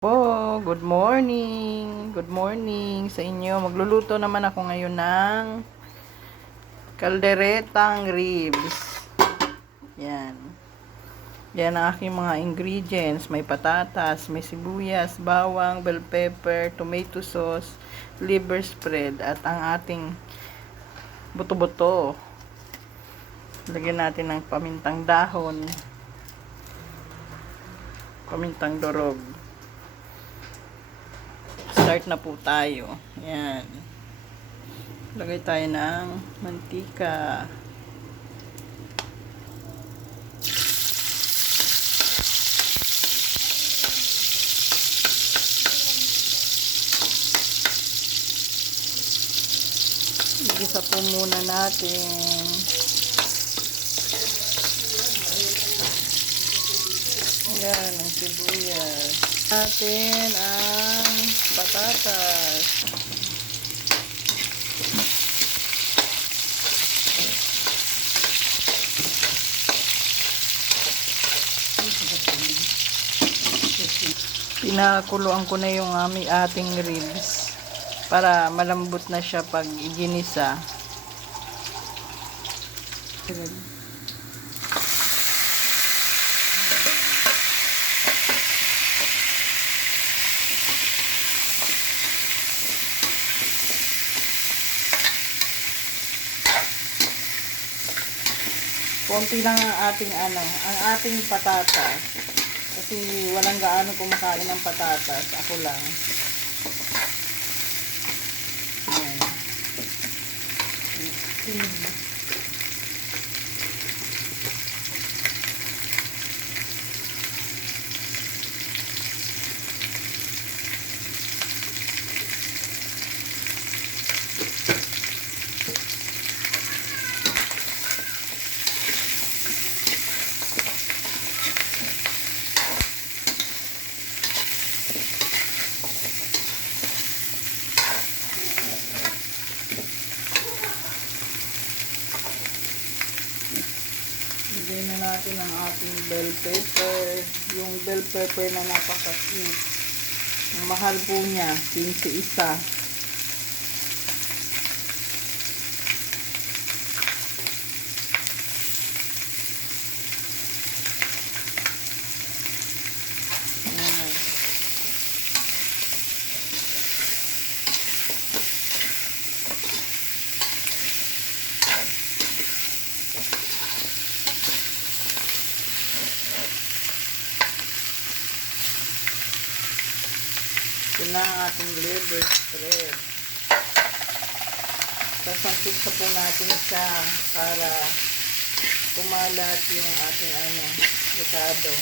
Good morning. Good morning sa inyo. Magluluto naman ako ngayon ng kalderetang ribs. Yan. Yan ang aking mga ingredients. May patatas, may sibuyas, bawang, bell pepper, tomato sauce, liver spread, at ang ating buto-buto. Lagyan natin ng pamintang dahon, pamintang durog. Start na po tayo. Yan. Lagay tayo ng mantika. Igisa po muna natin. Yan, ang sibuyas. Natin ang patatas. Pinakuluan ko na yung ating ribs para malambot na siya pag ginisa. Konti lang ang ating patatas. Kasi walang gaano kumakain ng patatas. Ako lang. Ayan. Bigyan na natin ang ating bell pepper. Yung bell pepper na napaka-sweet. Ang mahal po niya, 15 isa. Ayan. Ito na ang ating liver spread. Sasangkit sa po natin siya para kumalat yung ating rekado.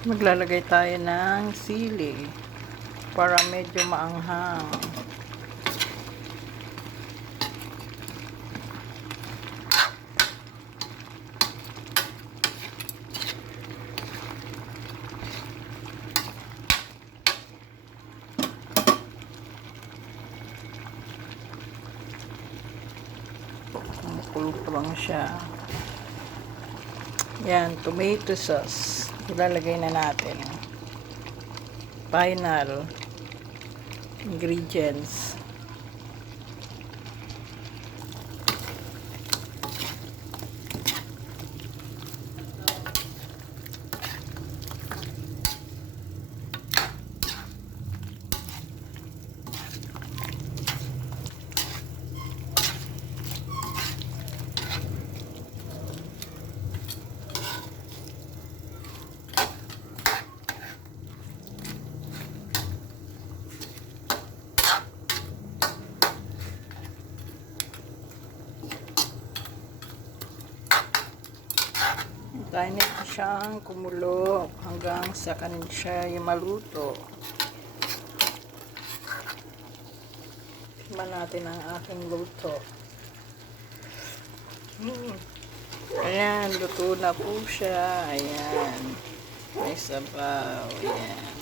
Maglalagay tayo ng sili para medyo maanghang. Kumukulo pa lang siya. Yan, tomato sauce. Ilalagay na natin. Final ingredients. Hintayin natin siyang kumulo hanggang sa kanin siya yung maluto. Tignan natin ang aking luto. Ayan, luto na po siya. Ayan. May sabaw. Yan. Yan.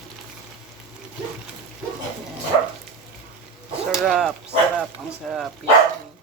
Sarap. Sarap. Ang sarap. Yan.